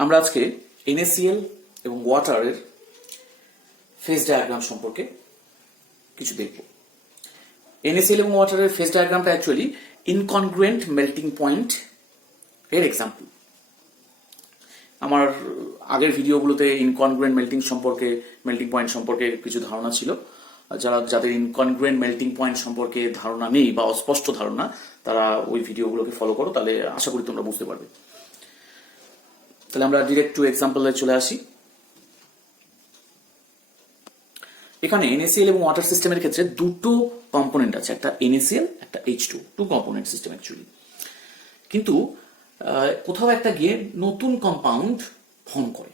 আমরা আজকে NaCl এবং ওয়াটারের ফেজ ডায়াগ্রাম সম্পর্কে কিছু দেখব। NaCl এবং ওয়াটারের ফেজ ডায়াগ্রামটা অ্যাকচুয়ালি ইনকনগ্রুয়েন্ট মেল্টিং পয়েন্ট এর এক্সাম্পল। আমার আগের ভিডিওগুলোতে ইনকনগ্রুয়েন্ট মেল্টিং পয়েন্ট সম্পর্কে কিছু ধারণা ছিল। যাদের ইনকনগ্রুয়েন্ট মেল্টিং পয়েন্ট সম্পর্কে ধারণা নেই বা অস্পষ্ট ধারণা, তারা ওই ভিডিওগুলোকে ফলো করো, তাহলে আশা করি তোমরা বুঝতে পারবে। তাহলে আমরা ডিরেক্ট টু এক্সাম্পলে চলে আসি। এখানে NaCl এবং ওয়াটার সিস্টেমের ক্ষেত্রে দুটো কম্পোনেন্ট আছে, একটা NaCl একটা H2, two component system actually. কিন্তু কোথাও একটা গিয়ে নতুন কম্পাউন্ড ফর্ম করে,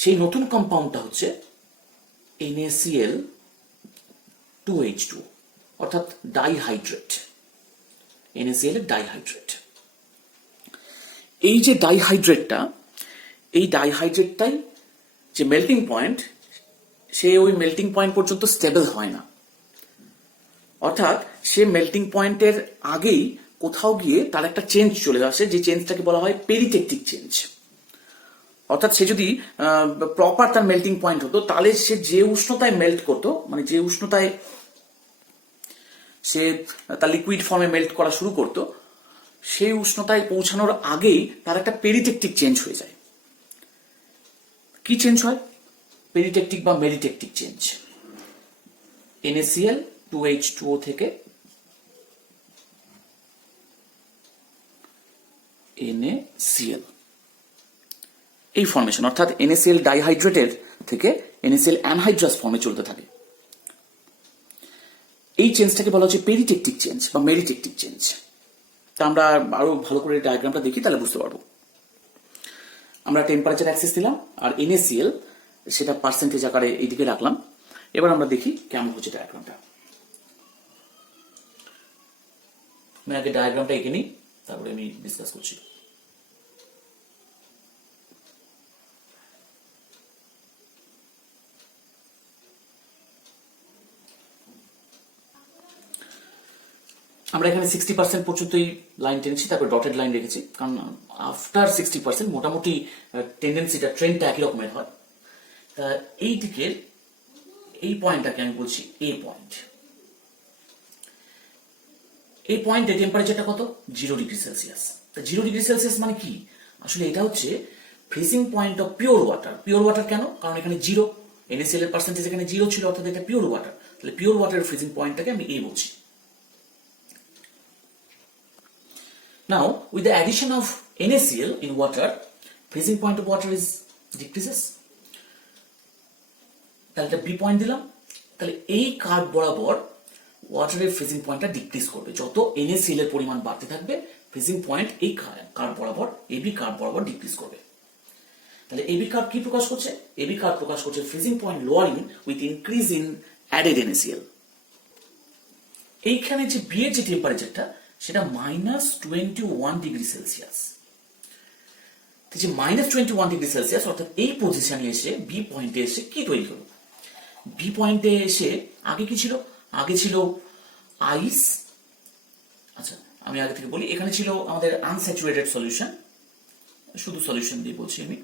সেই নতুন কম্পাউন্ডটা হচ্ছে NaCl 2H2, অর্থাৎ ডাইহাইড্রেট। NaCl এর ডাইহাইড্রেট। এই যে ডাইহাইড্রেটটাই যে মেল্টিং পয়েন্ট, সে ওই মেল্টিং পয়েন্ট পর্যন্ত স্টেবল হয় না, অর্থাৎ সে মেল্টিং পয়েন্টের আগেই কোথাও গিয়ে তার একটা চেঞ্জ চলে আসে, যে চেঞ্জটাকে বলা হয় পেরিটেকটিক চেঞ্জ। অর্থাৎ সে যদি প্রপার তার মেল্টিং পয়েন্ট হতো, তাহলে সে যে উষ্ণতায় মেল্ট করতো, মানে যে উষ্ণতায় সে তার লিকুইড ফর্মে মেল্ট করা শুরু করতো, সেই উষ্ণতায় পৌঁছানোর আগেই তার একটা পেরিটেকটিক চেঞ্জ হয়ে যায়। কি চেঞ্জ হয়? পেরিটেকটিক বা মেরিটেকটিক চেঞ্জ। NaCl 2H2O থেকে NaCl, এই ফর্মেশন, অর্থাৎ NaCl ডাইহাইড্রেটের থেকে NaCl অ্যানহাইড্রাস ফর্মে চলতে থাকে। এই চেঞ্জটাকে বলা হচ্ছে পেরিটেকটিক চেঞ্জ বা মেরিটেকটিক চেঞ্জ। তা আমরা আরো ভালো করে ডায়াগ্রামটা দেখি, তাহলে বুঝতে পারবো। আমরা টেম্পারেচার অ্যাক্সিস দিলাম আর NaCl সেটা পার্সেন্টেজ আকারে এইদিকে রাখলাম। এবার আমরা দেখি কেমন হচ্ছে ডায়াগ্রামটা। আমি আগে ডায়াগ্রামটা এঁকে নিই, তারপরে আমি ডিসকাস করছি। আমরা এখানে 60% পর্যন্তই লাইন টেনেছি, তারপর ডটেড লাইন রেখেছি, কারণ আফটার 60% মোটামুটি টেন্ডেন্সিটা, ট্রেন্ডটা একই রকমের হয়। তা এই দিকের এই পয়েন্টটাকে আমি বলছি এ পয়েন্ট। এই পয়েন্টে টেম্পারেচারটা কত? 0 ডিগ্রি সেলসিয়াস। তা 0 ডিগ্রি সেলসিয়াস মানে কি? আসলে এটা হচ্ছে freezing point of pure water. Pure water কেন? কারণ এখানে 0, NaCl এর পার্সেন্টেজ এখানে 0 ছিল, অর্থাৎ এটা পিওর ওয়াটার। তাহলে পিওর ওয়াটারের ফ্রিজিং পয়েন্টটাকে আমি এ বলছি। Now, with the addition of NaCl in water, freezing point of water decreases. তাহলে এটা বি পয়েন্ট দিলাম। তাহলে এই কার্ভ বরাবর ওয়াটারের ফ্রিজিং পয়েন্টটা ডিক্রিজ করবে। যত NaCl এর পরিমাণ বাড়তে থাকবে, ফ্রিজিং পয়েন্ট এই কার্ভ বরাবর, এবি কার্ভ বরাবর ডিক্রিজ করবে। তাহলে এবি কার্ভ কি প্রকাশ করছে? এবি কার্ভ প্রকাশ করছে freezing point lowering with increase in added NaCl। এইখানে যে বি এর যে টেম্পারেচারটা, সেটা -21 ডিগ্রি সেলসিয়াস। যে -21 ডিগ্রি সেলসিয়াস, অর্থাৎ এই পজিশনে এসে বি পয়েন্টে এসে কি তৈরি হলো? বি পয়েন্টে এসে আগে কি ছিল? আগে ছিল আইস। আচ্ছা, আমি আগে থেকে বলি, এখানে ছিল আমাদের আনস্যাচুরেটেড সলিউশন, শুধু সলিউশন দিয়ে বলছি আমি।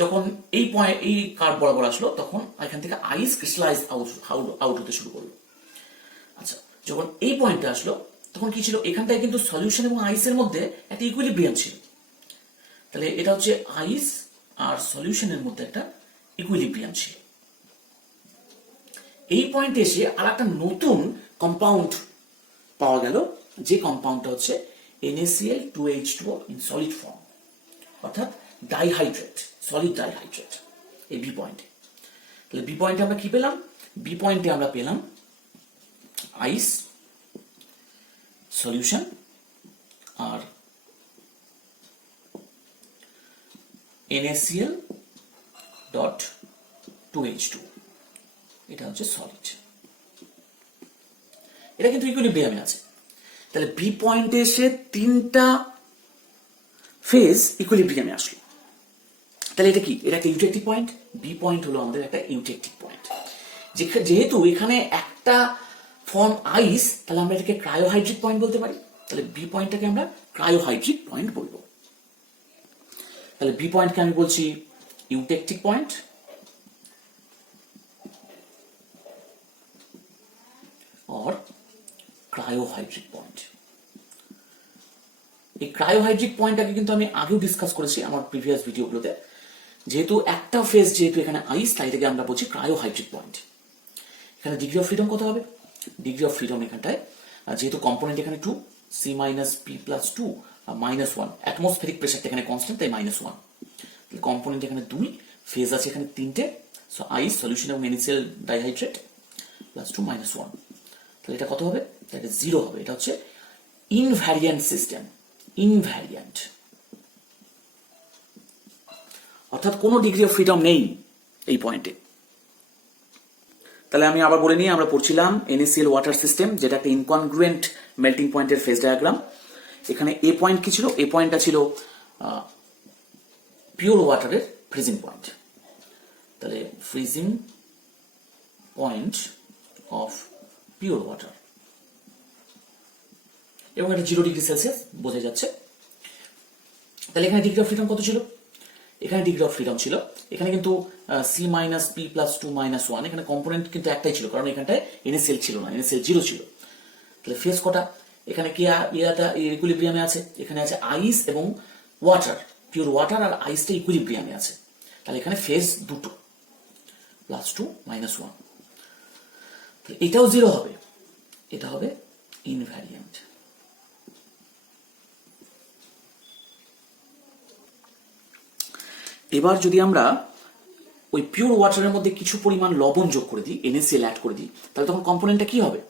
যখন এই পয়েন্ট, এই কার্ভ বরাবর আসলো, তখন এখান থেকে আইস ক্রিস্টালাইজ আউট হতে শুরু করলো। আচ্ছা, যখন এই পয়েন্টে আসলো, তখন কি ছিল? এখানটায় কিন্তু সলিউশন এবং আইসের মধ্যে একটা ইকুইলিব্রিয়াম ছিল। তাহলে এটা হচ্ছে আইস আর সলিউশনের মধ্যে একটা ইকুইলিব্রিয়াম ছিল। এই পয়েন্টে এসে আর একটা নতুন কম্পাউন্ড পাওয়া গেল, যে কম্পাউন্ডটা হচ্ছে NaCl 2H2O in solid form, অর্থাৎ ডাইহাইড্রেট, সলিড ডাইহাইড্রেট, এই বি পয়েন্টে। তাহলে বি পয়েন্টে আমরা কি পেলাম? বি পয়েন্টে আমরা পেলাম আইস, সলিউশন আর NaCl ডট 2H2, এটা হচ্ছে সলিড। এটা কিন্তু ইকুইলিব্রিয়ামে আছে। তাহলে বি পয়েন্টে এসে তিনটা ফেজ ইকুইলিব্রিয়ামে আসলো। তাহলে এটা কি? এটা একটা ইউটেকটিক পয়েন্ট। বি পয়েন্ট হলো আমাদের একটা ইউটেকটিক পয়েন্ট। যেহেতু এখানে একটা ফর্ম আইস, তাহলে আমরা এটাকে ক্রায়োহাইড্রিক পয়েন্ট বলতে পারি। তাহলে বি পয়েন্টটাকে আমরা ক্রায়োহাইড্রিক পয়েন্ট বলবো। তাহলে বি পয়েন্টকে আমি বলছি ইউটেকটিক পয়েন্ট, or ক্রায়োহাইড্রিক পয়েন্ট। এই ক্রায়োহাইড্রিক পয়েন্টটাকে কিন্তু আমি আগেও ডিসকাস করেছি আমার প্রিভিয়াস ভিডিওগুলোতে। যেহেতু একটা ফেজ, যেহেতু এখানে আইস, তাই থেকে আমরা বলছি ক্রায়োহাইড্রিক পয়েন্ট। এখানে ডিগ্রি অফ ফ্রিডম কত হবে? ডিগ্রি অফ ফ্রিডম এখানটায়, যেহেতু কম্পোনেন্ট এখানে 2, C minus P plus 2 -1, atmospheric প্রেশারটা এখানে কনস্ট্যান্ট, তাই -1। কম্পোনেন্ট এখানে 2, ফেজ আছে এখানে 3টে, সো আইস সলিউশন এবং NaCl ডাইহাইড্রেট +2 -1। তাহলে এটা কত হবে? এটা 0 হবে। এটা হচ্ছে ইনভ্যারিয়ান্ট সিস্টেম, ইনভ্যারিয়ান্ট, অর্থাৎ কোনো ডিগ্রি অফ ফ্রিডম নেই এই পয়েন্টে। তাহলে আমি আবার বলে নিই, আমরা পড়ছিলাম NaCl ওয়াটার সিস্টেম, যেটা একটা ইনকনগ্রুয়েন্ট মেল্টিং পয়েন্টের ফেজ ডায়াগ্রাম। এখানে এ পয়েন্ট কি ছিল? এ পয়েন্টটা ছিল পিওর ওয়াটারের ফ্রিজিং পয়েন্ট। তাহলে freezing point of pure water, এবং এটা 0 ডিগ্রি সেলসিয়াস বোঝা যাচ্ছে। তাহলে এখানে ডিগ্রি অফ ফ্রিডম কত ছিল? এখানে ডিগ্রি অফ ফ্রিডম ছিল, এখানে কিন্তু সি মাইনাস পি প্লাস 2 -1, এখানে কম্পোনেন্ট কিন্তু একটাই ছিল, কারণ এখানটায় NaCl ছিল না, NaCl 0 ছিল। তাহলে ফেজ কটা? এখানে কি ইয়াটা ইকুইলিব্রিয়ামে আছে, এখানে আছে আইস এবং ওয়াটার, পিওর ওয়াটার আর আইসটা ইকুইলিব্রিয়ামে আছে। তাহলে এখানে ফেজ দুটো, +2 -1। এটাও 0 হবে, এটা হবে ইনভ্যারিয়ান্ট। এবার যদি আমরা ওই পিওর ওয়াটারের মধ্যে কিছু পরিমাণ লবণ যোগ করে দিই, NaCl অ্যাড করে দিই, তাহলে তখন কম্পোনেন্টটা কি হবে?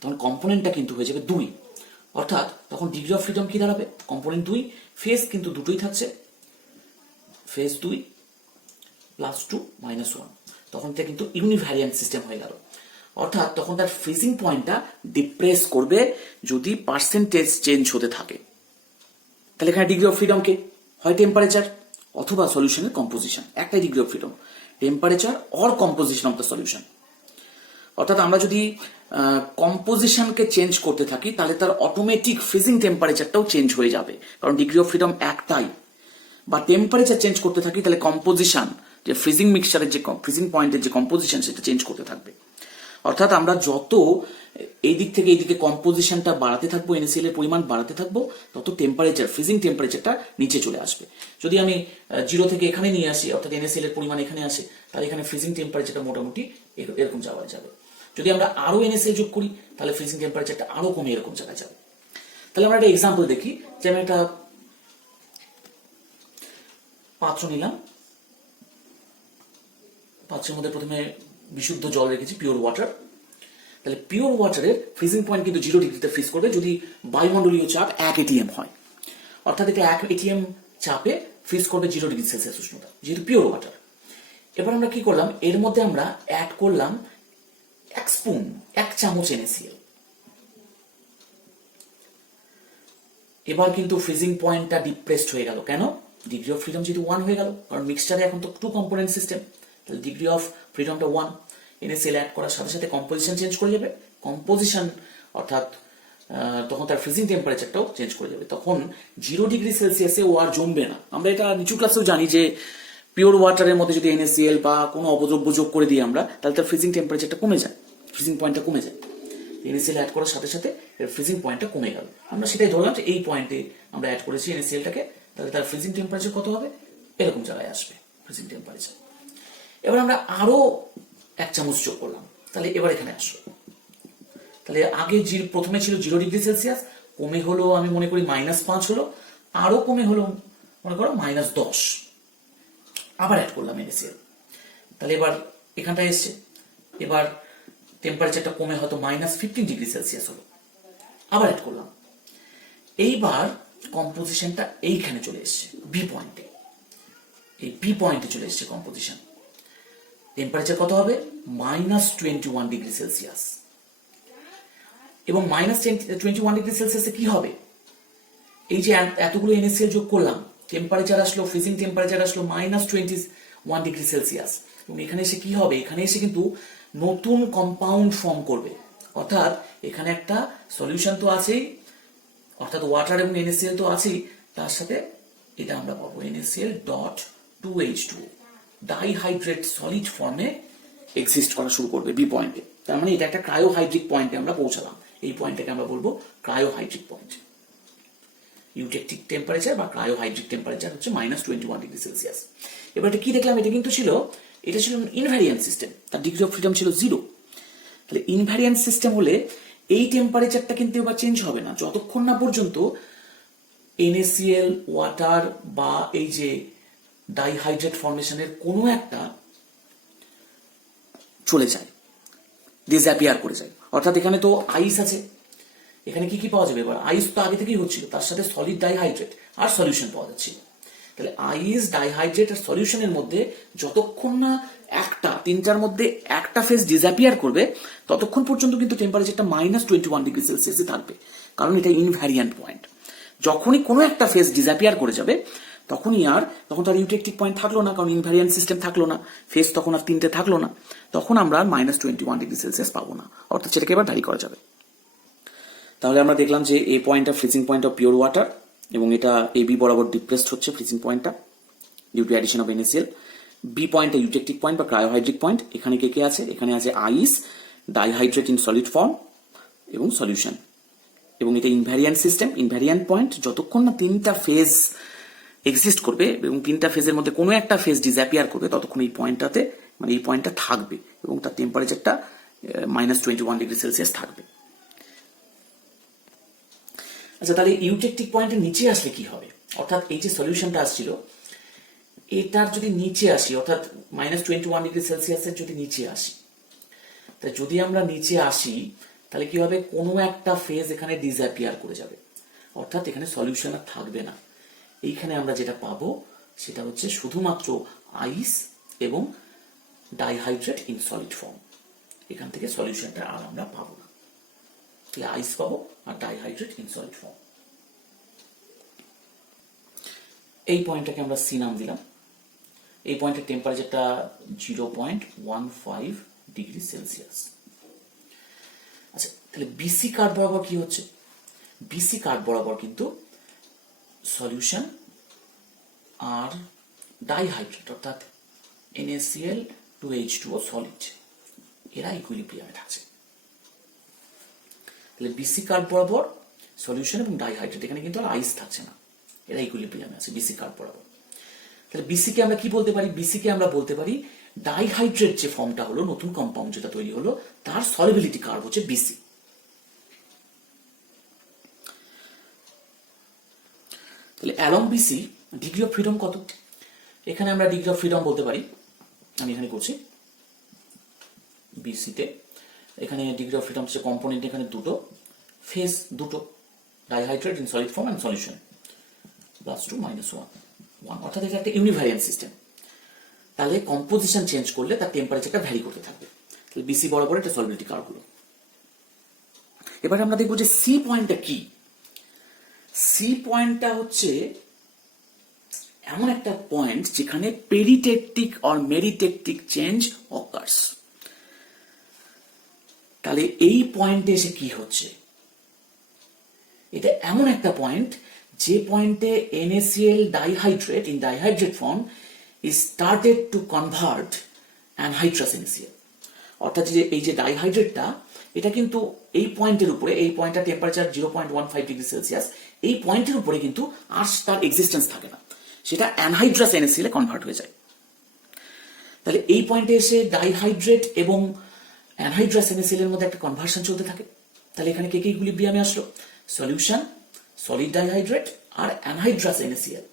তখন কম্পোনেন্টটা কিন্তু হয়ে যাবে 2, অর্থাৎ তখন ডিগ্রি অফ ফ্রিডম কি দাঁড়াবে? কম্পোনেন্ট 2, ফেজ কিন্তু দুটোই থাকছে, ফেজ 2 +2 -1। তখন এটা কিন্তু ইউনিভ্যারিয়ান্ট সিস্টেম হয়ে গেল, অর্থাৎ তখন তার ফ্রিজিং পয়েন্টটা ডিপ্রেস করবে যদি পার্সেন্টেজ চেঞ্জ হতে থাকে। তাহলে এখানে ডিগ্রি অফ ফ্রিডম কে হয় টেম্পারেচার অথবা সলিউশনের কম্পোজিশন, একটাই degree of freedom, temperature or composition of the solution. অর্থাৎ আমরা যদি কম্পোজিশনকে চেঞ্জ করতে থাকি, তাহলে তার অটোমেটিক ফ্রিজিং টেম্পারেচারটাও চেঞ্জ হয়ে যাবে, কারণ ডিগ্রি অফ ফ্রিডম একটাই। বা টেম্পারেচার চেঞ্জ করতে থাকি, তাহলে কম্পোজিশন, যে ফ্রিজিং মিক্সচারের যে ফ্রিজিং পয়েন্টের যে কম্পোজিশন, সেটা চেঞ্জ করতে থাকবে। অর্থাৎ আমরা যত এই দিক থেকে এইদিকে কম্পোজিশনটা বাড়াতে থাকবো, NaCl এর পরিমাণ বাড়াতে থাকবো, তত টেম্পারেচার, ফ্রিজিং টেম্পারেচারটা নিচে চলে আসবে। যদি আমি 0 থেকে এখানে নিয়ে আসি, অর্থাৎ NaCl এর পরিমাণ এখানে আসে, তাহলে এখানে ফ্রিজিং টেম্পারেচারটা মোটামুটি এরকম যাওয়া যাবে। যদি আমরা আরো NaCl যোগ করি, তাহলে ফ্রিজিং টেম্পারেচারটা আরো কমে এরকম জায়গায় যাবে। তাহলে আমরা একটা এক্সাম্পল দেখি, যে আমি একটা পাত্র নিলাম, পাত্রের মধ্যে প্রথমে বিশুদ্ধ জল রেখেছি, পিওর ওয়াটার। তাহলে পিওর ওয়াটারের ফ্রিজিং পয়েন্ট কিন্তু 0 ডিগ্রিতে ফ্রিজ করবে যদি বায়ুমণ্ডলীয় চাপ 1 atm হয়, অর্থাৎ এটা 1 atm চাপে ফ্রিজ করবে 0 ডিগ্রি সেলসিয়াস উষ্ণতা, যেহেতু পিওর ওয়াটার। এবার আমরা কি করলাম, এর মধ্যে আমরা অ্যাড করলাম 1 চামচ NaCl। এবার কিন্তু ফ্রিজিং পয়েন্টটা ডিপ্রেসড হয়ে গেল, কেন? ডিগ্রি অফ ফ্রিডম যেহেতু 1 হয়ে গেল, কারণ মিক্সচারে এখন তো 2 কম্পোনেন্ট সিস্টেম। তাহলে ডিগ্রি অফ ফ্রিডমটা 1, NaCl অ্যাড করার সাথে সাথে কম্পোজিশন চেঞ্জ করে যাবে, কম্পোজিশন অর্থাৎ তখন তার ফ্রিজিং টেম্পারেচারটাও চেঞ্জ করে যাবে। তখন 0 ডিগ্রি সেলসিয়াসে ও আর জমবে না। আমরা এটা নিচু ক্লাসেও জানি যে পিওর ওয়াটারের মধ্যে যদি NaCl বা কোনো অবদ্রব্য যোগ করে দিই আমরা, তাহলে তার ফ্রিজিং টেম্পারেচারটা কমে যায়, ফ্রিজিং পয়েন্টটা কমে যায়। NaCl অ্যাড করার সাথে সাথে ফ্রিজিং পয়েন্টটা কমে গেল। আমরা সেটাই ধরলাম যে এই পয়েন্টে আমরা অ্যাড করেছি NaClটাকে, তাহলে তার ফ্রিজিং টেম্পারেচার কত হবে? এরকম জায়গায় আসবে ফ্রিজিং টেম্পারেচার। এবার আমরা আরো 1 চামচ যোগ করলাম, তাহলে এবার এখানে আসলো। তাহলে আগে প্রথমে ছিল 0 ডিগ্রি সেলসিয়াস, কমে হলো আমি মনে করি -5 হলো, আরো কমে হলো মনে করো -10। আবার অ্যাড করলাম NaCl, তাহলে এবার এখানটায় এসছে। এবার টেম্পারেচারটা কমে হয়তো -15 ডিগ্রি সেলসিয়াস হলো, আবার অ্যাড করলাম। এইবার কম্পোজিশনটা এইখানে চলে এসছে, বি পয়েন্টে, এই বি পয়েন্টে চলে এসছে কম্পোজিশন। টেম্পারেচার কত হবে? -21 ডিগ্রি সেলসিয়াস। এবং -21 ডিগ্রি সেলসিয়াসে কি হবে? এই যে এতগুলো NaCl যোগ করলাম, টেম্পারেচার আসলো, ফ্রিজিং টেম্পারেচার আসলো -21 ডিগ্রি সেলসিয়াস। এবং এখানে এসে কি হবে? এখানে এসে কিন্তু নতুন কম্পাউন্ড ফর্ম করবে, অর্থাৎ এখানে একটা সলিউশন তো আছেই, অর্থাৎ ওয়াটার এবং NaCl তো আছেই, তার সাথে এটা আমরা পাবো NaCl dot 2H2O dihydrate solid ফর্মে এক্সিস্ট করা শুরু করবে বি পয়েন্টে। তার মানে এটা একটা ক্রায়োহাইড্রিক পয়েন্টে আমরা পৌঁছালাম। এই পয়েন্টটাকে আমরা বলবো ক্রায়োহাইড্রিক পয়েন্ট। ইউটেকটিক টেম্পারেচার বা ক্রায়োহাইড্রিক টেম্পারেচার হচ্ছে -21 ডিগ্রি সেলসিয়াস। এবার এটা কি দেখলাম, এটা ছিল ইনভ্যারিয়ান্ট সিস্টেম, তার ডিগ্রি অফ ফ্রিডম ছিল 0। তাহলে ইনভ্যারিয়ান্ট সিস্টেম হলে এই টেম্পারেচারটা কিন্তু এবার চেঞ্জ হবে না যতক্ষণ না পর্যন্ত NaCl ওয়াটার বা এই যে ডাইহাইড্রেট ফর্মেশনের কোনো একটা চলে যায়, ডিসঅ্যাপিয়ার করে যায়। অর্থাৎ এখানে তো আইস আছে, এখানে কি কি পাওয়া যাবে? এবার আইস তো আগে থেকেই হচ্ছিল, তার সাথে সলিড ডাইহাইড্রেট আর সলিউশন পাওয়া যাচ্ছিল। তাহলে আইস, ডাইহাইড্রেট আর সলিউশনের মধ্যে যতক্ষণ না তিনটার মধ্যে একটা ফেজ ডিসঅ্যাপিয়ার করবে ততক্ষণ পর্যন্ত কিন্তু টেম্পারেচারটা -21 ডিগ্রি সেলসিয়াসে থাকবে, কারণ এটা ইনভ্যারিয়ান্ট পয়েন্ট। যখনই কোনো একটা ফেজ ডিসঅ্যাপিয়ার করে যাবে তখন তার ইউটেকটিক পয়েন্ট থাকলো না, কারণ ইনভ্যারিয়ান্ট সিস্টেম থাকলো না, ফেজ তখন আর তিনটে থাকলো না, তখন আমরা -21 ডিগ্রি সেলসিয়াস পাবো না, অর্থাৎ সেটাকে এবার ভ্যারি করা যাবে। তাহলে আমরা দেখলাম যে এই পয়েন্টটা freezing point of pure water, এবং এটা AB বরাবর ডিপ্রেসড হচ্ছে ফ্রিজিং পয়েন্টটা due to addition of NaCl। B পয়েন্টটা ইউটেকটিক পয়েন্ট বা ক্রায়োহাইড্রিক পয়েন্ট। এখানে কে আছে? এখানে আছে ice, dihydrate in solid form এবং সলিউশন, এবং এটা ইনভ্যারিয়ান্ট সিস্টেম, ইনভ্যারিয়ান্ট পয়েন্ট। যতক্ষণ না তিনটা ফেজ এক্সিস্ট করবে এবং তিনটা ফেজের মধ্যে কোনো একটা ফেজ ডিসঅ্যাপিয়ার করবে ততক্ষণ এই পয়েন্টটাতে এই পয়েন্টটা থাকবে এবং তার টেম্পারেচারটা -21 ডিগ্রি সেলসিয়াস থাকবে। আচ্ছা, তাহলে ইউটেকটিক পয়েন্টের নিচে আসলে কি হবে? অর্থাৎ এই যে সলিউশনটা আসছিল এটার যদি নিচে আসি, অর্থাৎ -21 ডিগ্রি সেলসিয়াসের যদি নিচে আসি, তাই যদি আমরা নিচে আসি তাহলে কি হবে? কোনো একটা ফেজ এখানে ডিসঅ্যাপিয়ার করে যাবে, অর্থাৎ এখানে সলিউশন আর থাকবে না। এইখানে আমরা যেটা পাবো সেটা হচ্ছে শুধুমাত্র আইস এবং ডাইহাইড্রেট ইন সলিড ফর্ম। এখান থেকে সলিউশনটা আর আমরা পাবো না, তাহলে আইস পাবো আর ডাইহাইড্রেট ইন সলিড ফর্ম। এই পয়েন্টটাকে আমরা সি নাম দিলাম। এই পয়েন্টের টেম্পারেচারটা 0.15 ডিগ্রি সেলসিয়াস। আচ্ছা, তাহলে বিসি কার্ভ বরাবর কি হচ্ছে? বিসি কার্ভ বরাবর কিন্তু সলিউশন আর ডাইহাইড্রেট অর্থাৎ NaCl 2H2O সলিড এরা ইকুইলিব্রিয়ামে থাকছে। তাহলে বিসি কার্ভ বরাবর সলিউশন এবং ডাইহাইড্রেট, এখানে কিন্তু আর আইস থাকছে না, এরা ইকুইলিব্রিয়ামে আছে বিসি কার্ভ বরাবর। তাহলে বিসি কে আমরা কি বলতে পারি? বিসি কে আমরা বলতে পারি ডাইহাইড্রেট যে ফর্মটা হলো, নতুন কম্পাউন্ড যেটা তৈরি হলো, তার সলিবিলিটি কার্ভ হচ্ছে বিসি। তাহলে along BC degree of freedom কত? এখানে আমরা ডিগ্রি অফ ফ্রিডম বলতে পারি, আমি এখানে করছি বিসিতে। এখানে ডিগ্রি অফ ফ্রিডম হচ্ছে কম্পোনেন্ট এখানে দুটো, ফেজ দুটো, dihydrate in solid form and solution, +2 -1, অর্থাৎ এটা একটা ইউনিভ্যারিয়ান্ট সিস্টেম। তাহলে কম্পোজিশন চেঞ্জ করলে তার টেম্পারেচারটা ভ্যারি করতে থাকবে। তাহলে বিসি বরাবর এটা সলিবিলিটি কার্ভ হলো। এবার আমরা দেখবো যে সি পয়েন্টটা কি। সি পয়েন্টটা হচ্ছে এমন একটা পয়েন্ট যেখানে পেরিটেকটিক অর মেরিটেকটিক চেঞ্জ অকার্স। তাহলে এই পয়েন্টে এসে কি হচ্ছে? এটা এমন একটা পয়েন্ট যে পয়েন্টে NaCl dihydrate in dihydrate form is started to convert anhydrous NaCl, অর্থাৎ যে এই যে ডাইহাইড্রেটটা এটা কিন্তু এই পয়েন্টের উপরে, এই পয়েন্টটা টেম্পারেচার 0.15 ডিগ্রি সেলসিয়াস, এই পয়েন্টের উপরে কিন্তু আর তার এক্সিস্টেন্স থাকে না, সেটা অ্যানহাইড্রাস NaCl এ কনভার্ট হয়ে যায়। তাহলে এই পয়েন্টে এসে ডাইহাইড্রেট এবং অ্যানহাইড্রাস NaCl এর মধ্যে একটা কনভার্সন চলতে থাকে। তাহলে এখানে কে কে ইকুইলিব্রিয়ামে আসলো? সলিউশন, সলিড ডাইহাইড্রেট আর অ্যানহাইড্রাস NaCl।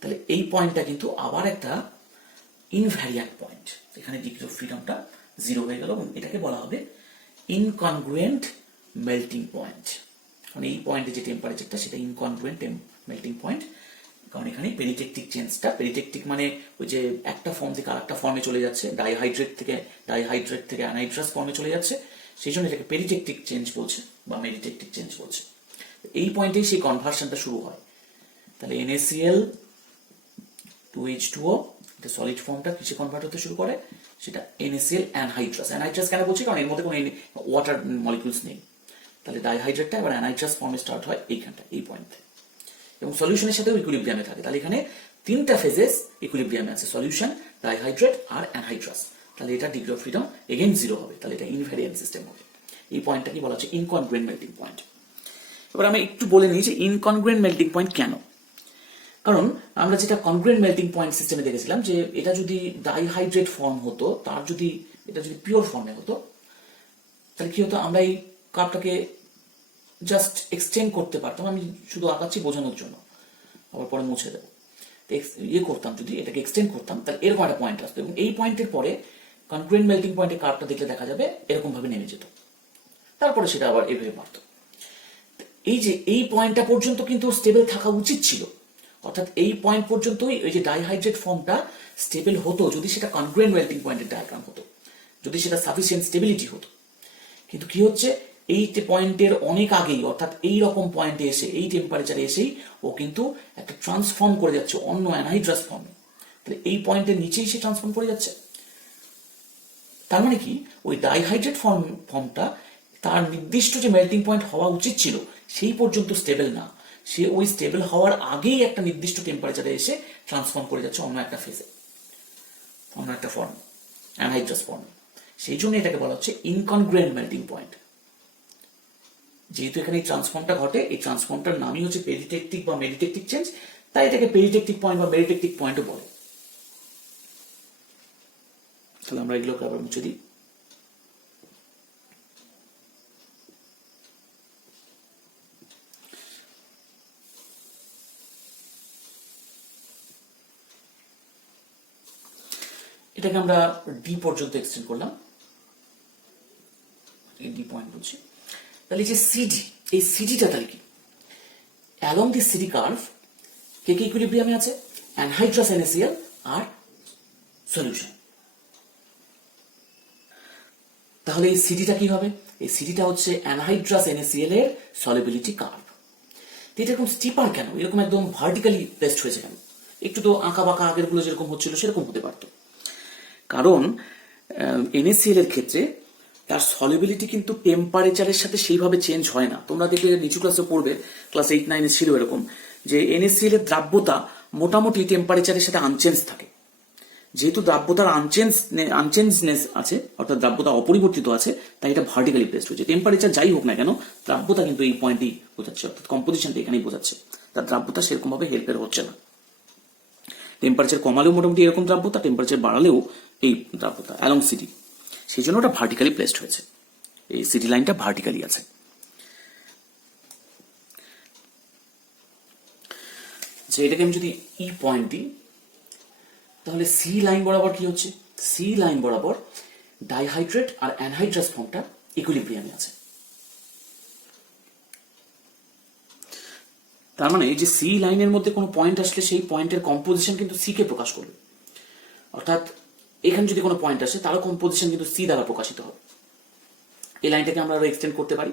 তাহলে এই পয়েন্টটা কিন্তু আবার একটা ইনভ্যারিয়ান্ট পয়েন্ট, এখানে ডিগ্রি অফ ফ্রিডমটা 0 হয়ে গেল এবং এটাকে বলা হবে ইনকনগ্রুয়েন্ট মেল্টিং পয়েন্ট। কারণ এই পয়েন্টে যে টেম্পারেচারটা সেটা ইনকনগ্রুয়েন্ট মেল্টিং পয়েন্ট, কারণ এখানে পেরিটেকটিক চেঞ্জটা, পেরিটেকটিক মানে ওই যে একটা ফর্ম থেকে আরেকটা ফর্মে চলে যাচ্ছে, ডাইহাইড্রেট থেকে অ্যানহাইড্রাস ফর্মে চলে যাচ্ছে, সেই জন্য এটাকে পেরিটেকটিক চেঞ্জ বলছে বা মেরিটেকটিক চেঞ্জ বলছে। এই পয়েন্টেই সেই কনভার্সনটা শুরু হয়। তাহলে NaCl 2H2O এটা সলিড ফর্মটা কিসে কনভার্ট হতে শুরু করে? সেটা NaCl অ্যানহাইড্রাস। অ্যানহাইড্রাস কেন বলছি? কারণ এর মধ্যে কোনো ওয়াটার মলিকিউলস নেই। তাহলে ডাইহাইড্রেটটা এবার অ্যানহাইড্রাস ফর্মে স্টার্ট হয় এইখানটা, এই পয়েন্টে। এবং সলিউশনের সাথেও ইকুইলিব্রিয়ামে থাকে। তাহলে এখানে তিনটা ফেজেস ইকুইলিব্রিয়ামে আছে, সলিউশন, ডাইহাইড্রেট আর অ্যানহাইড্রাস। তাহলে এটা ডিগ্রি অফ ফ্রিডম এগেইন 0 হবে, তাহলে এটা ইনভ্যারিয়েন্ট সিস্টেম হবে। এই পয়েন্টটা কি বলা হচ্ছে ইনকনগ্রুয়েন্ট মেল্টিং পয়েন্ট। এবার আমি একটু বলে নিই যে ইনকনগ্রুয়েন্ট মেল্টিং পয়েন্ট কেন। কারণ আমরা যেটা কনগ্রুয়েন্ট মেল্টিং পয়েন্ট সিস্টেমে দেখেছিলাম যে এটা যদি ডাইহাইড্রেট ফর্ম হতো, তার যদি এটা যদি পিওর ফর্মে হতো, তাহলে কি হতো, আমরা এই কাপটাকে জাস্ট এক্সটেন্ড করতে পারতাম। আমি শুধু আঁকাচ্ছি বোঝানোর জন্য, আবার পরে মুছে দেবো। ইয়ে করতাম, যদি এটাকে এক্সটেন্ড করতাম তাহলে এরকম একটা পয়েন্ট আসতো, এবং এই পয়েন্টের পরে কনগ্রুয়েন্ট মেল্টিং পয়েন্টের কার্ভটা দেখলে দেখা যাবে এরকম ভাবে নেমে যেত, তারপরে সেটা আবার এভাবে বাড়ত। এই যে এই পয়েন্টটা পর্যন্ত কিন্তু স্টেবল থাকা উচিত ছিল, অর্থাৎ এই পয়েন্ট পর্যন্তই ওই যে ডাইহাইড্রেট ফর্মটা স্টেবল হতো যদি সেটা কনগ্রুয়েন্ট মেল্টিং পয়েন্টের ডায়াগ্রাম হতো, যদি সেটা সাফিসিয়েন্ট স্টেবিলিটি হতো। কিন্তু কি হচ্ছে, এই পয়েন্টের অনেক আগেই, অর্থাৎ এই রকম পয়েন্টে এসে, এই টেম্পারেচারে এসেই ও কিন্তু একটা ট্রান্সফর্ম করে যাচ্ছে অন্য অ্যানহাইড্রাস ফর্মে। তাহলে এই পয়েন্টের নিচেই সে ট্রান্সফর্ম করে যাচ্ছে। তার মানে কি, ওই ডাইহাইড্রেট ফর্মটা তার নির্দিষ্ট যে মেল্টিং পয়েন্ট হওয়া উচিত ছিল সেই পর্যন্ত স্টেবল না, সে ওই স্টেবল হওয়ার আগেই একটা নির্দিষ্ট টেম্পারেচারে এসে ট্রান্সফর্ম করে যাচ্ছে অন্য একটা ফেজে, অন্য একটা ফর্ম, অ্যানহাইড্রাস ফর্ম। সেই জন্য এটাকে বলা হচ্ছে ইনকনগ্রুয়েন্ট মেল্টিং পয়েন্ট। যেহেতু এখানে এই ট্রান্সফর্মটা ঘটে, এই ট্রান্সফর্মটার নামই হচ্ছে পেরিটেকটিক বা মেরিটেকটিক চেঞ্জ, তাই এটাকে পেরিটেকটিক পয়েন্ট বা মেরিটেকটিক পয়েন্টও বলে। তাহলে আমরা এগুলোকে আবার মুছে দিই। এটাকে আমরা ডি পর্যন্ত এক্সটেন্ড করলাম, এই ডি পয়েন্ট বলছি। তাহলে যে সিডি, এই সিডিটা তাহলে কি, অ্যালং দি সিডি কার্ভ কে কে ইকুইলিব্রিয়ামে আছে, অ্যানহাইড্রাস NaCl আর সলিউশন। তাহলে এই সিডিটা কি হবে, এই সিডিটা হচ্ছে অ্যানহাইড্রাস NaCl এর সলিবিলিটি কার্ভ। এটা এরকম স্টিপার কেন, এরকম একদম ভার্টিক্যালি প্লেসড হয়েছে কেন? একটু তো আঁকা বাঁকা আগের গুলো যেরকম হচ্ছিল সেরকম হতে পারতো। কারণ NaCl এর ক্ষেত্রে তার সলিবিলিটি কিন্তু টেম্পারেচারের সাথে সেইভাবে চেঞ্জ হয় না। তোমরা দেখলে নিচু ক্লাসে পড়বে, ক্লাস 8-9 ছিল এরকম, যে NaCl এর দ্রাব্যতা মোটামুটি টেম্পারেচারের সাথে আনচেঞ্জ থাকে। যেহেতু দ্রাব্যতার আনচেঞ্জনেস আছে, অর্থাৎ দ্রাব্যতা অপরিবর্তিত আছে, তাই এটা ভার্টিক্যালি প্লেসড হয়েছে। টেম্পারেচার যাই হোক না কেন, দ্রাব্যতা কিন্তু এই পয়েন্টেই বোঝাচ্ছে, অর্থাৎ কম্পোজিশনটা এখানেই বোঝাচ্ছে। তার দ্রাব্যতা সেরকম ভাবে হেল্পের হচ্ছে না। টেম্পারেচার কমালেও মোটামুটি এরকম দ্রাব্যতা, টেম্পারেচার বাড়ালেও এই দ্রাব্যতা অ্যালং সিডি, সেই জন্য ওটা ভার্টিক্যালি প্লেসড হয়েছে। এই সিডি লাইনটা ভার্টিক্যালি আছে। যে এটাকে আমি যদি ই পয়েন্ট দিই, তাহলে সি লাইন বরাবর কি হচ্ছে, সি লাইন বরাবর ডাইহাইড্রেট আর অ্যানহাইড্রাস ফর্মটা ইকুইলিব্রিয়ামে আছে। তার মানে এই যে সি লাইনের মধ্যে কোনো পয়েন্ট আসলে সেই পয়েন্টের কম্পোজিশন কিন্তু সি কে প্রকাশ করবে, অর্থাৎ এখানে যদি কোনো পয়েন্ট আসে তার কম্পোজিশন কিন্তু সি দ্বারা প্রকাশিত হবে। এই লাইনটাকে আমরা আরো এক্সটেন্ড করতে পারি,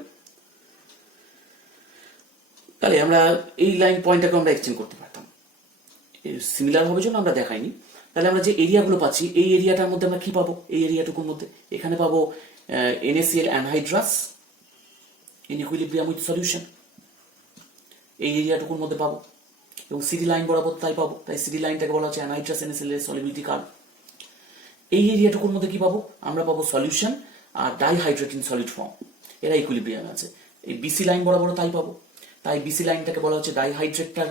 তাহলে আমরা এই লাইন পয়েন্টটাকে আমরা এক্সটেন্ড করতে পারতাম। সিমিলার হবে জন্য আমরা দেখাইনি। তাহলে আমরা যে এরিয়াগুলো পাচ্ছি, এই এরিয়াটার মধ্যে আমরা কি পাবো, এই এরিয়াটুকুর মধ্যে এখানে পাবো NaCl anhydrous in equilibrium with solution, এই এরিয়াটুকুর মধ্যে পাবো, এবং সিডি লাইন বরাবর তাই পাবো। তাই সিডি লাইনটাকে বলা হচ্ছে অ্যানহাইড্রাস NaCl এর সলিবিলিটি কার্ভ। এই এরিয়াটুকুর মধ্যে কি পাবো, আমরা পাবো সলিউশন আর ডাইহাইড্রেট ইন সলিড ফর্ম, এরা ইকুইলিব্রিয়ামে আছে। এই বিসি লাইন বরাবর তাই পাবো। তাই বিসি লাইনটাকে বলা হচ্ছে ডাইহাইড্রেটটার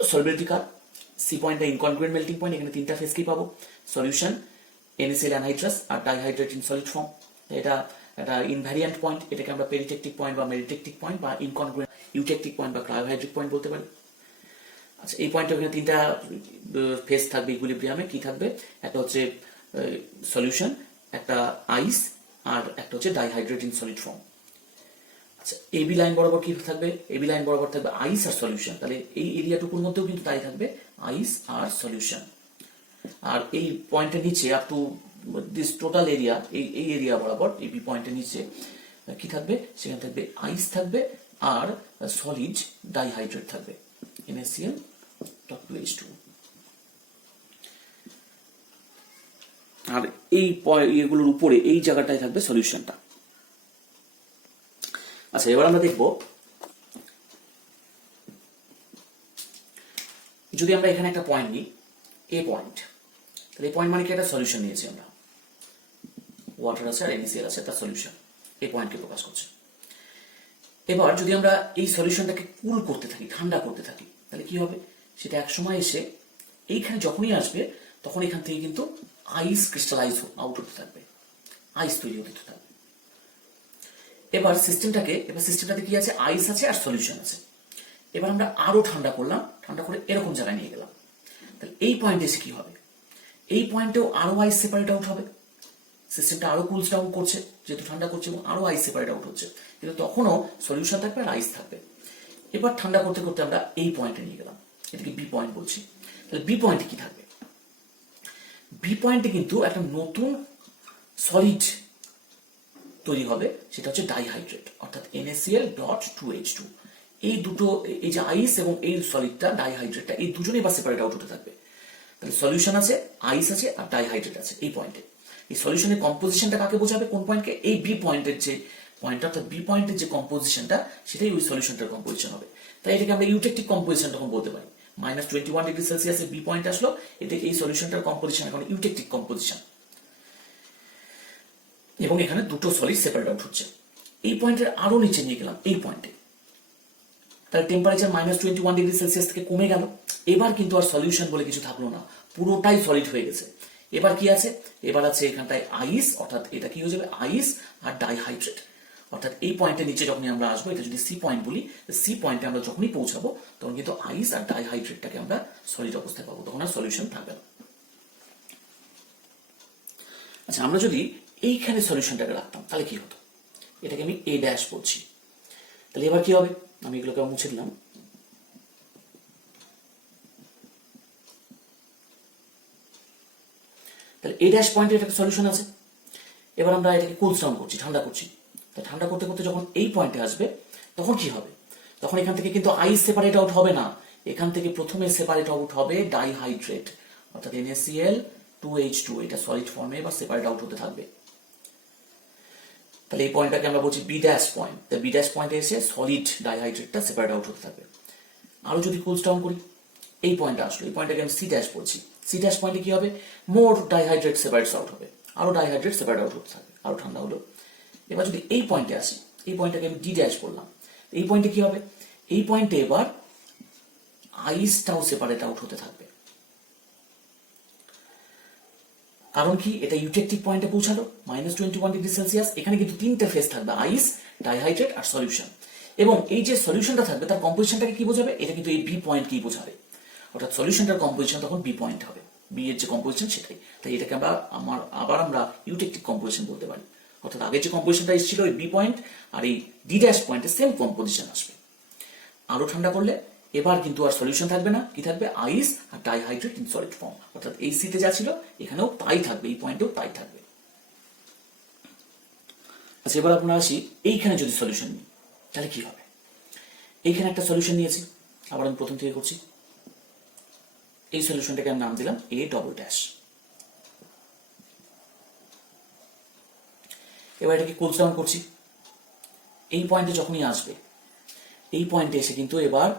সলিবিলিটি কার্ভ। সি পয়েন্টটা ইনকনগ্রুয়েন্ট মেল্টিং পয়েন্ট, এখানে তিনটা ফেজ কি পাবো, সলিউশন, NaCl অ্যানহাইড্রাস আর ডাইহাইড্রেট ইন সলিড ফর্ম। এটা একটা ইনভ্যারিয়েন্ট পয়েন্ট, এটাকে আমরা পেরিটেকটিক পয়েন্ট বা মেরিটেকটিক পয়েন্ট বা ইনকনগ্রুয়েন্ট ইউটেকটিক পয়েন্ট বা ক্রায়োহাইড্রিক পয়েন্ট বলতে পারি। আচ্ছা, এই পয়েন্টে ওখানে তিনটা ফেজ থাকবে ইকুইলিব্রিয়ামে। কি থাকবে, একটা হচ্ছে সলিউশন, একটা আইস, আর একটা হচ্ছে ডাইহাইড্রেট ইন সলিড ফর্ম। আচ্ছা, এবি লাইন বরাবর কি থাকবে, এবি লাইন বরাবর থাকবে আইস আর সলিউশন। তাহলে এই এরিয়াটুকুর মধ্যেও কিন্তু তাই থাকবে, আইস আর সলিউশন। আর এই পয়েন্টের নিচে up to this total area, এই এরিয়া বরাবর এবি পয়েন্টের নিচে কি থাকবে, সেখানে থাকবে আইস থাকবে আর সলিড ডাইহাইড্রেট থাকবে, NaCl+H2। আর এই এগুলোর উপরে এই জায়গাটায় থাকবে সলিউশনটা। আচ্ছা, এবার আমরা দেখব যদি আমরা এখানে একটা পয়েন্ট নিই, এ পয়েন্ট, তাহলে এই পয়েন্ট মানে কি একটা সলিউশন নিয়েছি আমরা, ওয়াটার আছে আর NaCl আছে, তার সলিউশন এই পয়েন্টকে প্রকাশ করছে। এবার যদি আমরা এই সলিউশনটাকে কুল করতে থাকি, ঠান্ডা করতে থাকি, তাহলে কি হবে, সেটা এক সময় এসে এইখানে যখনই আসবে তখন এখান থেকে কিন্তু আইস ক্রিস্টালাইজ আউট হতে থাকবে, আইস তৈরি হতে থাকবে। এবার সিস্টেমটাতে কি আছে, আইস আছে আর সলিউশন আছে। এবার আমরা আরো ঠান্ডা করলাম, ঠান্ডা করে এরকম জায়গায় নিয়ে গেলাম, তাহলে এই পয়েন্টে এসে কি হবে, এই পয়েন্টেও আরো আইস সেপারেট আউট হবে, সিস্টেমটা আরো কুলস ডাউন করছে যেহেতু ঠান্ডা করছে এবং আরো আইস সেপারেট আউট হচ্ছে, কিন্তু তখনও সলিউশন থাকবে আর আইস থাকবে। এবার ঠান্ডা করতে করতে আমরা এই পয়েন্টে নিয়ে গেলাম, এটাকে বি পয়েন্ট বলছি। তাহলে বি পয়েন্টে কি থাকবে, বি পয়েন্টে কিন্তু একটা নতুন সলিড তৈরি হবে, সেটা হচ্ছে ডাইহাইড্রেট, অর্থাৎ NaCl.2H2। এই দুটো, এই যে আইস এবং এই সলিডটা ডাইহাইড্রেটটা, এই দুজনে এবার সেপারেট আউট হতে থাকবে। তাহলে সলিউশন আছে, আইস আছে আর ডাইহাইড্রেট আছে এই পয়েন্টে। এই সলিউশনের কম্পোজিশনটা কাকে বোঝাবে, কোন পয়েন্টকে, এই বি পয়েন্টের যে পয়েন্ট, অর্থাৎ বি পয়েন্টের যে কম্পোজিশনটা সেটাই ওই সলিউশনটার কম্পোজিশন হবে। তাই এটাকে আমরা ইউটেকটিক কম্পোজিশন তখন বলতে পারি। -21 ডিগ্রি সেলসিয়াসে বি পয়েন্ট আসলো, এটা এই সলিউশনটার কম্পোজিশন এখন ইউটেকটিক কম্পোজিশন, এবং এখানে দুটো সলিড সেপারেট আউট হচ্ছে। এই পয়েন্টের আরো নিচে নিয়ে গেলাম, এই পয়েন্টে, তাহলে টেম্পারেচার -21 ডিগ্রি সেলসিয়াস থেকে কমে গেল। এবার কিন্তু আর সলিউশন বলে কিছু থাকলো না, পুরোটাই সলিড হয়ে গেছে। এবার কি আছে, এবার আছে এখানটায় আইস, অর্থাৎ এটা কি হয়ে যাবে, আইস আর ডাইহাইড্রেট। অর্থাৎ এই পয়েন্টের নিচে যখনই আমরা আসবো, এটা যদি সি পয়েন্ট বলি, সি পয়েন্টে আমরা যখনই পৌঁছাবো তখন কিন্তু আইস আর ডাইহাইড্রেটটাকে আমরা সলিড অবস্থায় পাবো, তখন আর সলিউশন থাকবে না। আচ্ছা, আমরা যদি এইখানে সলিউশনটাকে রাখতাম তাহলে কি হতো, এটাকে আমি এ ড্যাশ বলছি। তাহলে এবার কি হবে, আমি এগুলোকে মুছে দিলাম। তাহলে এ ড্যাশ পয়েন্টে একটা সলিউশন আছে। এবার আমরা এটাকে কুলস ডাউন করছি, ঠান্ডা করছি। তাই ঠান্ডা করতে করতে যখন এই পয়েন্টে আসবে তখন কি হবে, তখন এখান থেকে কিন্তু আইস সেপারেট আউট হবে না, এখান থেকে প্রথমে সেপারেট আউট হবে ডাইহাইড্রেট, অর্থাৎ NaCl2H2, এটা সলিড ফর্মে বা সেপারেট আউট হতে থাকবে। তাহলে এই পয়েন্টটাকে আমরা বলছি B dash point. B dash পয়েন্টে এসে সলিড ডাইহাইড্রেটটা সেপারেট আউট হতে থাকবে। আরো যদি কুলস ডাউন করি, এই পয়েন্টটা আসলো, এই পয়েন্টটাকে আমি সি ড্যাশ বলছি। সি ড্যাশ পয়েন্টে কি হবে, মোর ডাইহাইড্রেট সেপারেটস আউট হবে, আরো ডাইহাইড্রেট সেপারেট আউট হতে থাকবে, আরো ঠান্ডা হলো। এবার যদি এই পয়েন্টে আসি, এই পয়েন্টটাকে আমি ডি ড্যাশ বললাম, এই পয়েন্টে কি হবে, এই পয়েন্টে এবার আইসটাও সেপারেট আউট হতে থাকবে। কারণ কি, এটা ইউটেকটিক পয়েন্টে পৌঁছালো -21 ডিগ্রি সেলসিয়াস। এখানে কিন্তু তিনটে ফেজ থাকবে, আইস, ডাইহাইড্রেট আর সলিউশন। এবং এই যে সলিউশনটা থাকবে তার কম্পোজিশনটাকে কি বোঝাবে, এটা কিন্তু এই বি পয়েন্টকেই বোঝাবে, অর্থাৎ সলিউশনটার কম্পোজিশন তখন বি পয়েন্ট হবে, বি এর যে কম্পোজিশন সেটাই। তাই এটাকে আমরা ইউটেকটিক কম্পোজিশন বলতে পারি, অর্থাৎ আগে যে কম্পোজিশনটা এসেছিল ওই বি পয়েন্ট আর এই ডি ড্যাশ পয়েন্টে সেম কম্পোজিশন আসবে। আরো ঠান্ডা করলে এবার কিন্তু আর সলিউশন থাকবে না, কি থাকবে, আইস আর ডাইহাইড্রেট ইন সলিড ফর্ম, অর্থাৎ এই সিতে যা ছিল এখানেও তাই থাকবে, এই পয়েন্টেও তাই থাকবে। আচ্ছা, এবার আপনারা আসি এইখানে যদি সলিউশন নিই তাহলে কি হবে। এইখানে একটা সলিউশন নিয়েছি, আবার আমি প্রথম থেকে করছি। এই সলিউশনটাকে আমি নাম দিলাম এ ডবল ড্যাশ। এবার এটাকে কুলস ডাউন করছি। এই পয়েন্টে যখনই আসবে, এই পয়েন্টে এসে কিন্তু এবার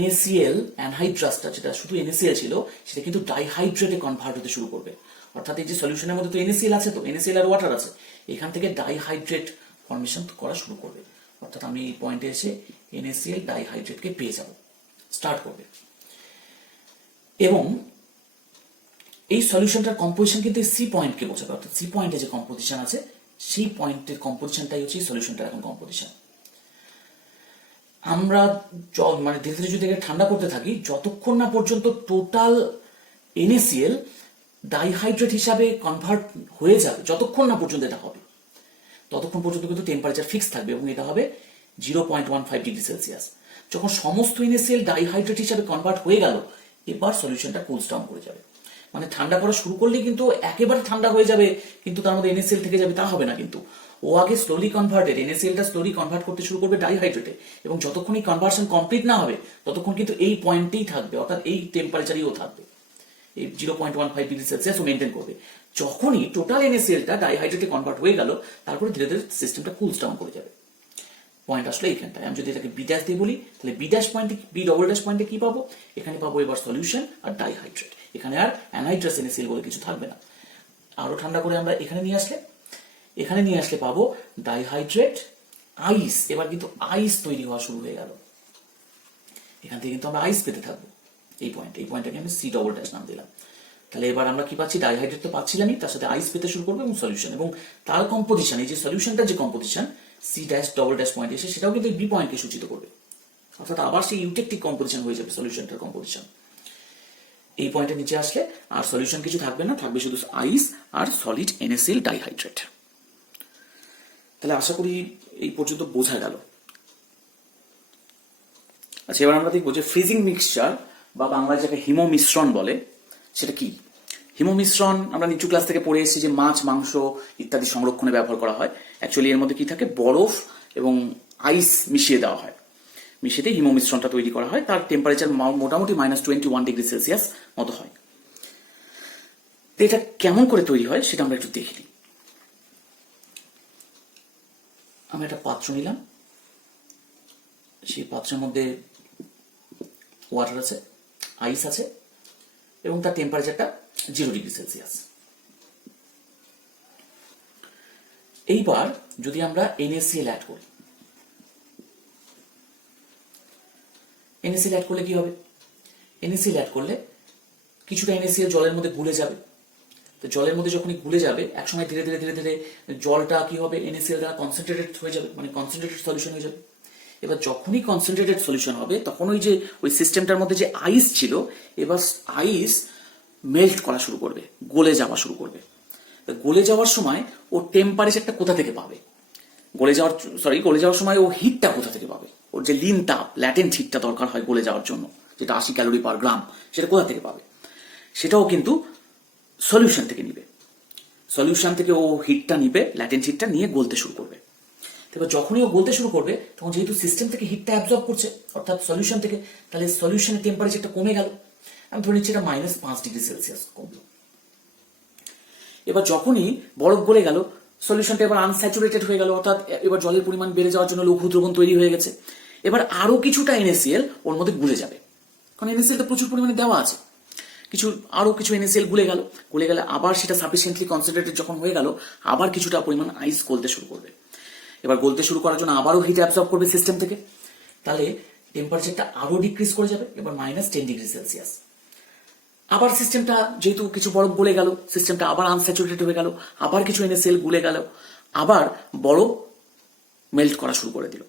NaCl অ্যানহাইড্রাসটা, যেটা শুধু NaCl ছিল সেটা কিন্তু ডাইহাইড্রেটে কনভার্ট হতে শুরু করবে। অর্থাৎ এই যে সলিউশনের মধ্যে তো NaCl আছে, তো NaCl আর ওয়াটার আছে, এখান থেকে ডাইহাইড্রেট ফর্মেশন করা শুরু করবে। অর্থাৎ আমি এই পয়েন্টে এসে NaCl ডাইহাইড্রেটকে পেয়ে যাব, স্টার্ট করবে। এবং এই সলিউশনটার কম্পোজিশন কিন্তু সি পয়েন্টকে বোঝাবে, অর্থাৎ সি পয়েন্টে যে কম্পোজিশন আছে সেই পয়েন্টের কম্পোজিশনটাই হচ্ছে সলিউশনটার এখন কম্পোজিশন। আমরা মানে ধীরে ধীরে যদি ঠান্ডা করতে থাকি, যতক্ষণ না পর্যন্ত টোটাল NaCl ডাইহাইড্রেট হিসাবে কনভার্ট হয়ে যাবে, যতক্ষণ না পর্যন্ত এটা হবে ততক্ষণ পর্যন্ত কিন্তু টেম্পারেচার ফিক্স থাকবে, এবং এটা হবে 0.15 ডিগ্রি সেলসিয়াস। যখন সমস্ত NaCl ডাইহাইড্রেট হিসাবে কনভার্ট হয়ে গেল, এবার সলিউশনটা কুলস ডাউন করে যাবে। মানে ঠান্ডা করা শুরু করলে কিন্তু একেবারে ঠান্ডা হয়ে যাবে কিন্তু তার মধ্যে NaCl থেকে যাবে তা হবে না, কিন্তু ও আগে স্লোলি কনভার্টেড, NaClটা স্লোলি কনভার্ট করতে শুরু করবে ডাইহাইড্রেটে, এবং যতক্ষণ এই কনভার্সন কমপ্লিট না হবে ততক্ষণ কিন্তু এই পয়েন্টেই থাকবে, অর্থাৎ এই টেম্পারেচারেও থাকবে, এই 0.15 ডিগ্রি সেলসিয়াস মেনটেন করবে। যখনই টোটাল NaClটা ডাইহাইড্রেটে কনভার্ট হয়ে গেল, তারপরে ধীরে ধীরে সিস্টেমটা কুলস ডাউন করে যাবে। পয়েন্ট আসলে এইখানটায়। আমি যদি এটাকে বি ড্যাশ দিয়ে বলি তাহলে বি ড্যাশ পয়েন্টে, বি ডবল ড্যাশ পয়েন্টে কি পাবো? এখানে পাবো এবার সলিউশন আর ডাইহাইড্রেট। এখানে আর অ্যানহাইড্রাস NaCl বলে কিছু থাকবে না। আরো ঠান্ডা করে আমরা এখানে নিয়ে আসলে পাবো ডাইহাইড্রেট আইস। এবার কিন্তু আইস তৈরি হওয়া শুরু হয়ে গেল। এখান থেকে কিন্তু আমরা আইস পেতে থাকবো। এই পয়েন্টটাকে আমি সি ডবল ড্যাশ নাম দিলাম। তাহলে এবার আমরা কি পাচ্ছি? ডাইহাইড্রেট তো পাচ্ছিলামই, তার সাথে আইস পেতে শুরু করবো এবং সলিউশন, এবং তার কম্পোজিশন, এই যে সলিউশনটার যে composition C dash double dash point এসে সেটাও কিন্তু বি পয়েন্টকে সূচিত করবে, অর্থাৎ আবার সেই ইউটেকটিক কম্পোজিশন হয়ে যাবে সলিউশনটার কম্পোজিশন। এই পয়েন্টের নিচে আসলে আর সলিউশন কিছু থাকবে না, থাকবে শুধু আইস আর সলিড NaCl ডাইহাইড্রেট। তাহলে আশা করি এই পর্যন্ত বোঝা গেল। আচ্ছা, এবার আমরা দেখবো যে ফ্রিজিং মিক্সচার বা বাংলায় যাকে হিম মিশ্রণ বলে সেটা কি। হিম মিশ্রণ আমরা নিচু ক্লাস থেকে পড়ে এসেছি যে মাছ, মাংস ইত্যাদি সংরক্ষণে ব্যবহার করা হয়। অ্যাকচুয়ালি এর মধ্যে কি থাকে? বরফ এবং আইস মিশিয়ে দেওয়া হয়, মিশিয়ে হিম মিশ্রণটা তৈরি করা হয়। তার টেম্পারেচার মোটামুটি -21°C মতো হয়। তো এটা কেমন করে তৈরি হয় সেটা আমরা একটু দেখি। আমি একটা পাত্র নিলাম, সেই পাত্রের মধ্যে ওয়াটার আছে, আইস আছে এবং তার টেম্পারেচারটা 0°C। এইবার যদি আমরা NaCl অ্যাড করি, NaCl অ্যাড করলে কি হবে? NaCl অ্যাড করলে কিছুটা NaCl জলের মধ্যে গুলে যাবে। তো জলের মধ্যে যখনই গুলে যাবে একসময় ধীরে ধীরে ধীরে ধীরে জলটা কি হবে? NaCl দ্বারা কনসেন্ট্রেটেড হয়ে যাবে, মানে কনসেন্ট্রেটেড সলিউশন হয়ে যাবে। এবার যখনই কনসেন্ট্রেটেড সলিউশন হবে তখন ওই সিস্টেমটার মধ্যে যে আইস ছিল, এবার আইস মেল্ট করা শুরু করবে, গলে যাওয়া শুরু করবে। গলে যাওয়ার সময় ও টেম্পারেচারটা কোথা থেকে পাবে? গলে যাওয়ার সময় ও হিটটা কোথা থেকে পাবে? ওর যে লিন তাপ, ল্যাটেন্ট হিটটা দরকার হয় গলে যাওয়ার জন্য, যেটা 80 ক্যালোরি পার গ্রাম, সেটা কোথা থেকে পাবে? সেটাও কিন্তু সলিউশন থেকে নিবে। সলিউশন থেকে ও হিটটা নিবে, ল্যাটেন্ট হিটটা নিয়ে গলতে শুরু করবে। এবার যখনই ও গলতে শুরু করবে তখন যেহেতু সিস্টেম থেকে হিটটা অ্যাবজর্ব করছে, অর্থাৎ সলিউশন থেকে, তাহলে সলিউশনের টেম্পারেচারটা কমে গেল। আমি ধরে নিচ্ছি এটা -5°C কমলো। এবার যখনই বরফ গলে গেল, সলিউশনটা এবার আনস্যাচুরেটেড হয়ে গেল, অর্থাৎ এবার জলের পরিমাণ বেড়ে যাওয়ার জন্য লঘু দ্রবণ তৈরি হয়ে গেছে। এবার আরো কিছুটা NaCl ওর মধ্যে গুলে যাবে, কারণ NaCl প্রচুর পরিমাণে দেওয়া আছে। আরো কিছু NaCl গুলে গেলে আবার সেটা সাফিসিয়েন্টলি কনসেন্ট্রেটেড যখন হয়ে গেল, আবার কিছুটা পরিমাণ আইস গলতে শুরু করবে। এবার গলতে শুরু করার জন্য আবারও হিট অ্যাবজর্ব করবে সিস্টেম থেকে, তাহলে টেম্পারেচারটা আরো ডিক্রিজ করে যাবে, এবার -10°C। আবার সিস্টেমটা যেহেতু কিছু বরফ গলে গেল, সিস্টেমটা আবার আনস্যাচুরেটেড হয়ে গেল, আবার কিছু NaCl গুলে গেল, আবার বরফ মেল্ট করা শুরু করে দিল,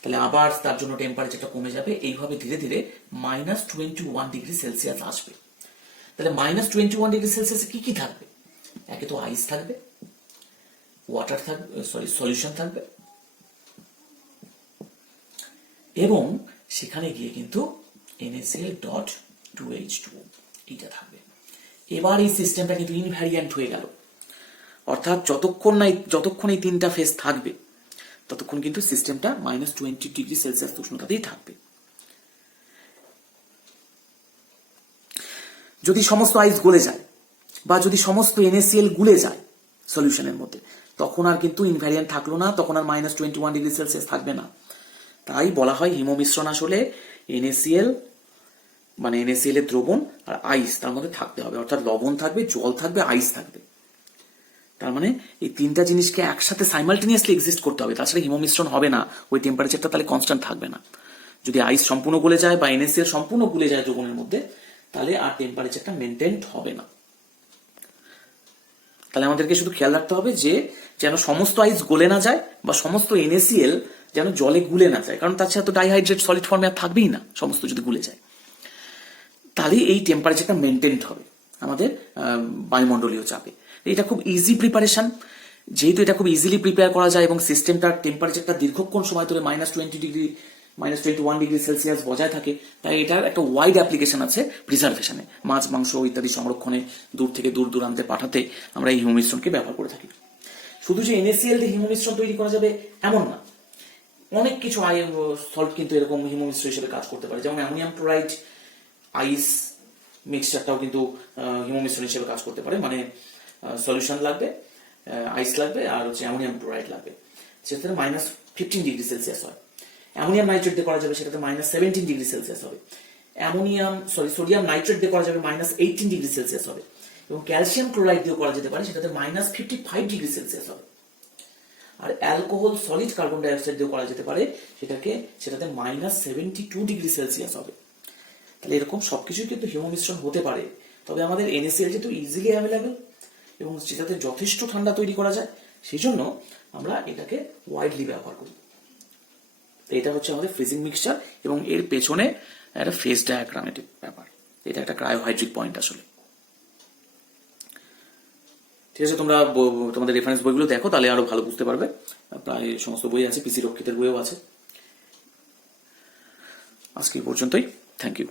তাহলে আবার তার জন্য টেম্পারেচারটা কমে যাবে। এইভাবে ধীরে ধীরে -21°C আসবে। তাহলে -21°C কি কি থাকবে? একে তো আইস থাকবে, ওয়াটার থাকবে, সলিউশন থাকবে, এবং সেখানে গিয়ে কিন্তু NaCl.2H2O এটা থাকবে। এবার এই সিস্টেমটা কিন্তু ইনভ্যারিয়ান্ট হয়ে গেল, অর্থাৎ যতক্ষণ এই তিনটা ফেজ থাকবে ততক্ষণ কিন্তু সিস্টেমটা -20°C উষ্ণতাতেই থাকবে। যদি সমস্ত আইস গলে যায় বা যদি সমস্ত NaCl গুলে যায় সলিউশনের মধ্যে, তখন আর কিন্তু ইনভ্যারিয়ান্ট থাকলো না, তখন আর -21°C থাকবে না। তাই বলা হয় হিম মিশ্রণ আসলে NaCl মানে NaCl এর দ্রবণ আর আইস তার মধ্যে থাকতে হবে, অর্থাৎ লবণ থাকবে, জল থাকবে, আইস থাকবে। তার মানে এই তিনটা জিনিসকে একসাথে সাইমালটেনিয়াসলি এক্সিস্ট করতে হবে, তাছাড়া হিম মিশ্রণ হবে না, ওই টেম্পারেচারটা তাহলে কনস্ট্যান্ট থাকবে না। যদি আইস সম্পূর্ণ গলে যায় বা NaCl সম্পূর্ণ গলে যায় দ্রবণের মধ্যে, তাহলে আর টেম্পারেচারটা মেনটেন হবে না। তাহলে আমাদেরকে শুধু খেয়াল রাখতে হবে যে যেন সমস্ত আইস গলে না যায় বা সমস্ত NaCl যেন জলে গুলে না যায়, কারণ তাছাড়া তো ডাইহাইড্রেট সলিড ফর্মে আর থাকবেই না, সমস্ত যদি গুলে যায়। তাহলে এই টেম্পারেচারটা মেনটেন হবে আমাদের বায়ুমণ্ডলীয় চাপে। এটা খুব ইজি প্রিপারেশন, যেহেতু এটা খুব ইজিলি প্রিপেয়ার করা যায় এবং সিস্টেমটার টেম্পারেচারটা দীর্ঘক্ষণ সময় ধরে -21°C বজায় থাকে, তাই এটার একটা ওয়াইড অ্যাপ্লিকেশন আছে প্রিজার্ভেশনে, মাছ, মাংস ইত্যাদি সংরক্ষণে, দূর থেকে দূর দূরান্তে পাঠাতে আমরা এই হিম মিশ্রণকে ব্যবহার করে থাকি। শুধু যে NaCl দিয়ে হিম মিশ্রণ তৈরি করা যাবে এমন না, অনেক কিছু সল্ট কিন্তু এরকম হিম মিশ্র হিসেবে কাজ করতে পারে, যেমন অ্যামোনিয়াম ক্লোরাইড আইস মিক্সচারটাও কিন্তু হিম মিশ্রণ হিসেবে কাজ করতে পারে। মানে সলিউশন লাগবে, আইস লাগবে, আর অ্যামোনিয়াম ক্লোরাইড লাগবে। সেক্ষেত্রে 15 ডিগ্রি সেলসিয়াস হয়। অ্যামোনিয়াম নাইট্রেট দিয়ে করা যাবে, সেটাতে -17 ডিগ্রি সেলসিয়াস হবে। সোডিয়াম নাইট্রেট দিয়ে করা যাবে -18 ডিগ্রি সেলসিয়াস হবে। এবং ক্যালসিয়াম ক্লোরাইড দিয়ে করা যেতে পারে, সেটাতে -55 ডিগ্রি সেলসিয়াস হবে। আর alcohol solid carbon die oxide দিয়ে করা যেতে পারে, সেটাতে -72 ডিগ্রি সেলসিয়াস হবে। তাহলে এরকম সবকিছুই কিন্তু হিমো মিশ্রণ হতে পারে, তবে আমাদের NaCl যেহেতু ইজিলি অ্যাভেলেবেল এবং সেটাতে যথেষ্ট ঠান্ডা তৈরি করা যায়, সেই জন্য আমরা এটাকে ওয়াইডলি ব্যবহার করি। এটা হচ্ছে আমাদের ফ্রিজিং মিক্সচার, এবং এর পেছনে একটা ফেজ ডায়াগ্রামের ব্যাপার। এটা একটা ক্রায়োহাইড্রিক পয়েন্ট আসলে। ঠিক আছে, তোমরা তোমাদের রেফারেন্স বইগুলো দেখো, তাহলে আরো ভালো বুঝতে পারবে। প্রায় সমস্ত বই আছে, পিসি রক্ষিতের বইও আছে। আজকে এই পর্যন্তই, থ্যাংক ইউ।